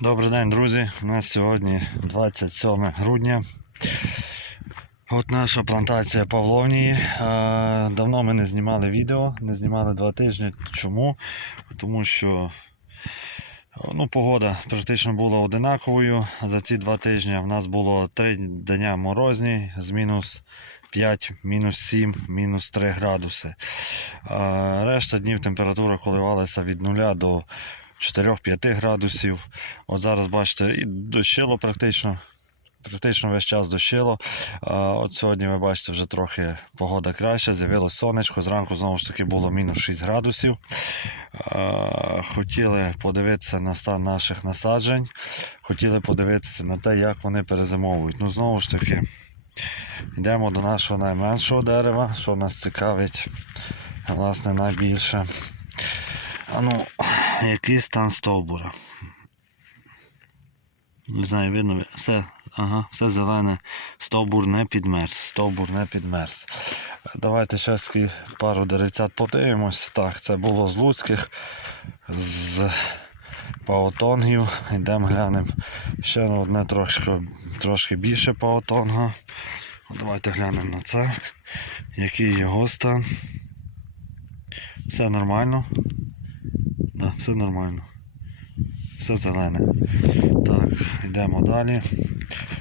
Добрий день, друзі. У нас сьогодні 27 грудня. От наша плантація Павловнії. Давно ми не знімали відео, не знімали два тижні. Чому? Тому що ну, погода практично була одинаковою. За ці два тижні в нас було три дня морозні з мінус 5, мінус 7, мінус 3 градуси. Решта днів температура коливалася від 0 до 4-5 градусів. От зараз бачите, і дощило практично. Практично весь час дощило. От сьогодні ви бачите, вже трохи погода краща, з'явилось сонечко. Зранку знову ж таки було мінус 6 градусів. Хотіли подивитися на стан наших насаджень, хотіли подивитися на те, як вони перезимовують. Ну, знову ж таки, йдемо до нашого найменшого дерева, що нас цікавить, власне, найбільше. А ну, який стан стовбура? Не знаю, видно, все, ага, все зелене. Стовбур не підмерз. Стовбур не підмерз. Давайте ще пару деревцят подивимось. Так, це було з Луцьких, з паотонгів. Йдемо глянемо. Ще на одне трошки, трошки більше паотонга. Давайте глянемо на це. Який його стан. Все нормально. Все нормально. Все зелене. Так, йдемо далі.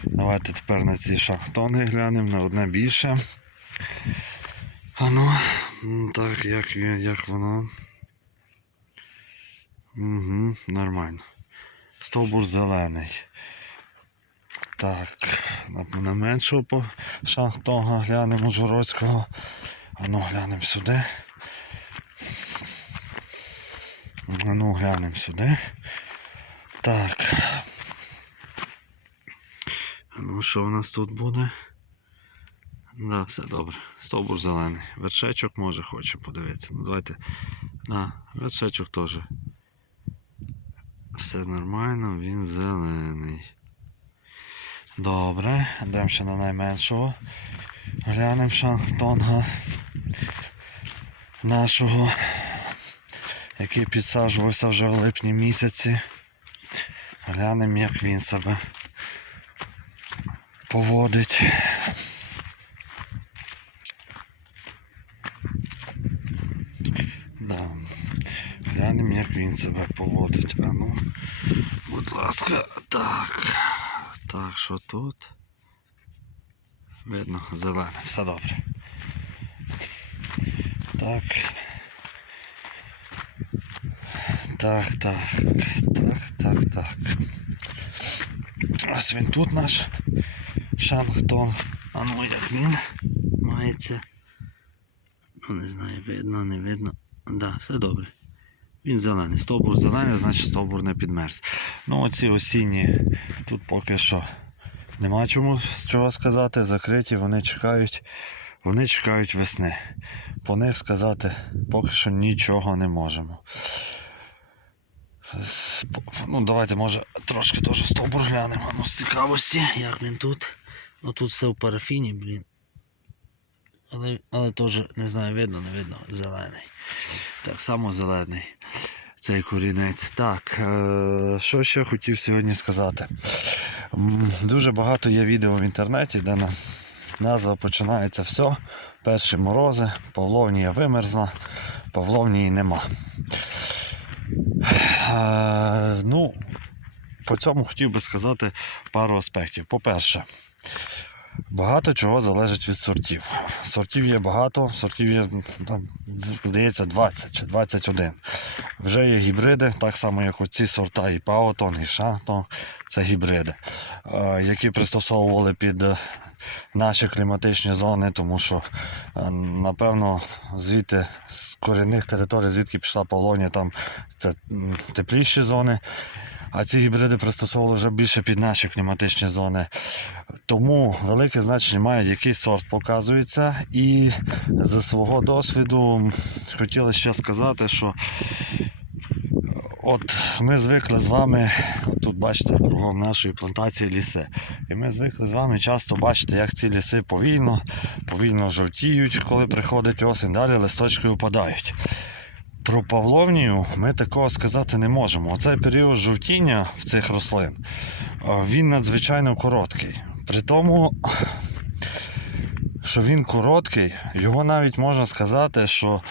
Давайте тепер на ці шахтони глянемо, на одне більше. А так, як, як воно. Угу, нормально. Стовбур зелений. Так, на, меншого шахтога глянемо Жородського. А ну глянемо сюди. А ну глянемо сюди. Так. Ну, що у нас тут буде? Да, все добре. Стовбур зелений. Вершечок може хоче подивитися. Ну давайте. Да, вершечок теж. Все нормально, він зелений. Добре, йдемо ще на найменшого. Глянемо шахтонга нашого, який підсаджувався вже в липні місяці. Глянемо, як він себе поводить. Да. Глянемо, як він себе поводить. А ну, будь ласка, так. Так, що тут? Видно, зелене, все добре. Так. Так, так, так, так, так. Ось він тут наш Шангтон. А ну як він мається. Ну, не знаю, видно, не видно. Да, все добре. Він зелений. Стовбур зелений, значить стовбур не підмерз. Ну оці осінні тут поки що нема чому з чого сказати. Закриті, вони чекають. Вони чекають весни. По них сказати поки що нічого не можемо. Ну, давайте, може, трошки теж стовбур глянемо. Ну, з цікавості, як він тут. Ну тут все в парафіні, блін. Але, але теж не знаю, видно, не видно, зелений. Так само зелений. Цей корінець. Так, е, що ще хотів сьогодні сказати. Дуже багато є відео в інтернеті, де на, назва починається все. Перші морози, Павловнія вимерзла, Павловнії нема. Е, ну, по цьому хотів би сказати пару аспектів. По-перше, багато чого залежить від сортів. Сортів є багато, сортів є, там, здається, 20 чи 21. Вже є гібриди, так само, як оці сорта і Паутон, і Шантон, це гібриди, е, які пристосовували під наші кліматичні зони, тому що, е, напевно, звідти з корінних територій, звідки пішла Павлонія, там це тепліші зони. А ці гібриди пристосовували вже більше під наші кліматичні зони. Тому велике значення має, який сорт показується. І за свого досвіду м, хотіли ще сказати, що от ми звикли з вами, тут бачите, кругом нашої плантації ліси. І ми звикли з вами часто бачити, як ці ліси повільно, повільно жовтіють, коли приходить осінь, далі листочки випадають. про павловнію ми такого сказати не можемо. Оцей період жовтіння в цих рослин він надзвичайно короткий. При тому, що він короткий, його навіть можна сказати, що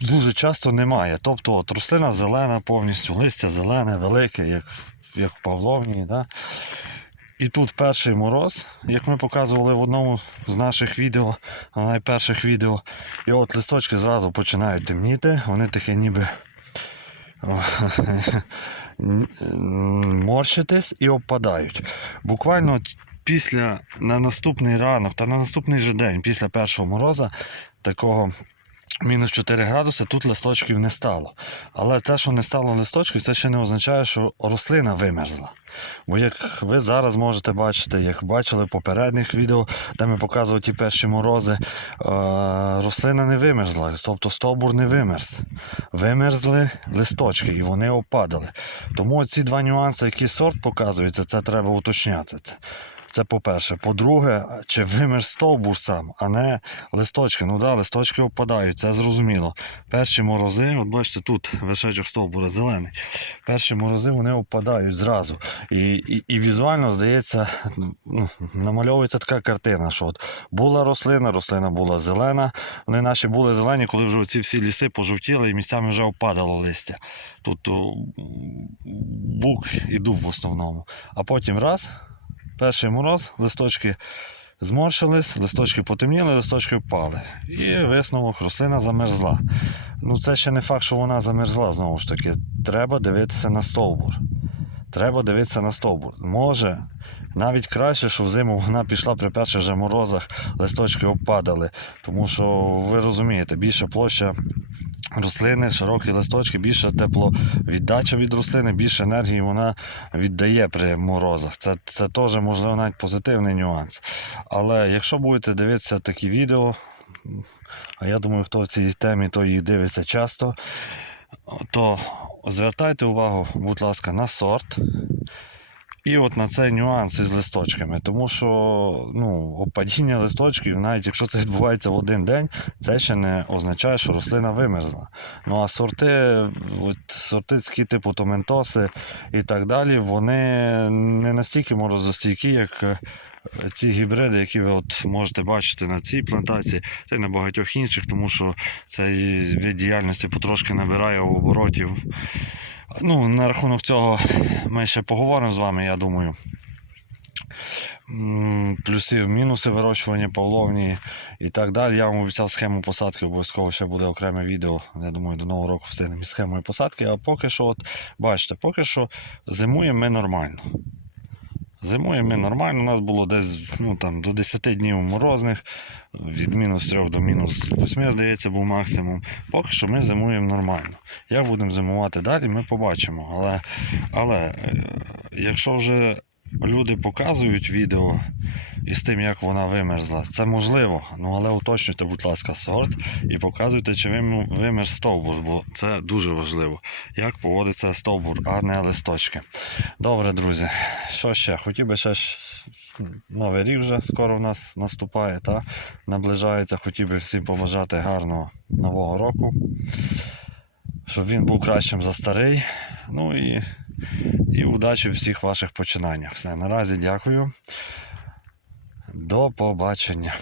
дуже часто немає. Тобто от, рослина зелена повністю, листя зелене, велике, як, як в павловнії. Да? І тут перший мороз, як ми показували в одному з наших відео, найперших відео. І от листочки зразу починають темніти, вони таке ніби морщитись і опадають. Буквально після на наступний ранок та на наступний же день, після першого мороза, такого мінус 4 градуси, тут листочків не стало. Але те, що не стало листочків, це ще не означає, що рослина вимерзла. Бо як ви зараз можете бачити, як бачили в попередніх відео, де ми показували ті перші морози, е, рослина не вимерзла, тобто стовбур не вимерз. Вимерзли листочки і вони опадали. Тому ці два нюанси, які сорт показується, це треба уточняти. Це, по-перше. По-друге, чи вимерз стовбур сам, а не листочки. Ну да, листочки опадають, це зрозуміло. Перші морози, от бачите, тут вершечок стовбура зелений. Перші морози вони опадають зразу. І, і, і візуально здається, ну, намальовується така картина, що от була рослина, рослина була зелена. Вони наші були зелені, коли вже ці всі ліси пожовтіли і місцями вже опадало листя. Тут бук і дуб в основному. А потім раз, перший мороз, листочки зморщились, листочки потемніли, листочки впали. І висновок, рослина замерзла. Ну це ще не факт, що вона замерзла знову ж таки. Треба дивитися на стовбур. Треба дивитися на стовбур. Може, навіть краще, що взиму вона пішла при перших же морозах, листочки обпадали. Тому що ви розумієте, більша площа рослини, широкі листочки, більша тепловіддача від рослини, більше енергії вона віддає при морозах. Це, це теж можливо навіть позитивний нюанс. Але якщо будете дивитися такі відео, а я думаю, хто в цій темі, то їх дивиться часто, то звертайте увагу, будь ласка, на сорт. І от на цей нюанс із листочками, тому що ну, опадіння листочків, навіть якщо це відбувається в один день, це ще не означає, що рослина вимерзла. Ну а сорти, от, сорти такі типу томентоси і так далі, вони не настільки морозостійкі, як е, ці гібриди, які ви от можете бачити на цій плантації, та й на багатьох інших, тому що цей від діяльності потрошки набирає оборотів. Ну, на рахунок цього ми ще поговоримо з вами, я думаю. Плюси, мінуси вирощування павловні і так далі. Я вам обіцяв схему посадки, обов'язково ще буде окреме відео. Я думаю, до нового року встигнемо із схемою посадки. А поки що, от, бачите, поки що зимуємо ми нормально. Зимуємо ми нормально. У нас було десь ну, там, до 10 днів морозних, від мінус 3 до мінус 8, здається, був максимум. Поки що ми зимуємо нормально. Як будемо зимувати далі, ми побачимо. Але, але е, якщо вже люди показують відео із тим, як вона вимерзла, це можливо. Ну але уточнюйте, будь ласка, сорт і показуйте, чи вимерз стовбур, бо це дуже важливо. Як поводиться стовбур, а не листочки. Добре, друзі. Що ще? Хотів би ще новий рік вже скоро в нас наступає, та наближається. Хотів би всім побажати гарного нового року. Щоб він був кращим за старий. Ну і, і удачі в всіх ваших починаннях. Все, наразі дякую. До побачення.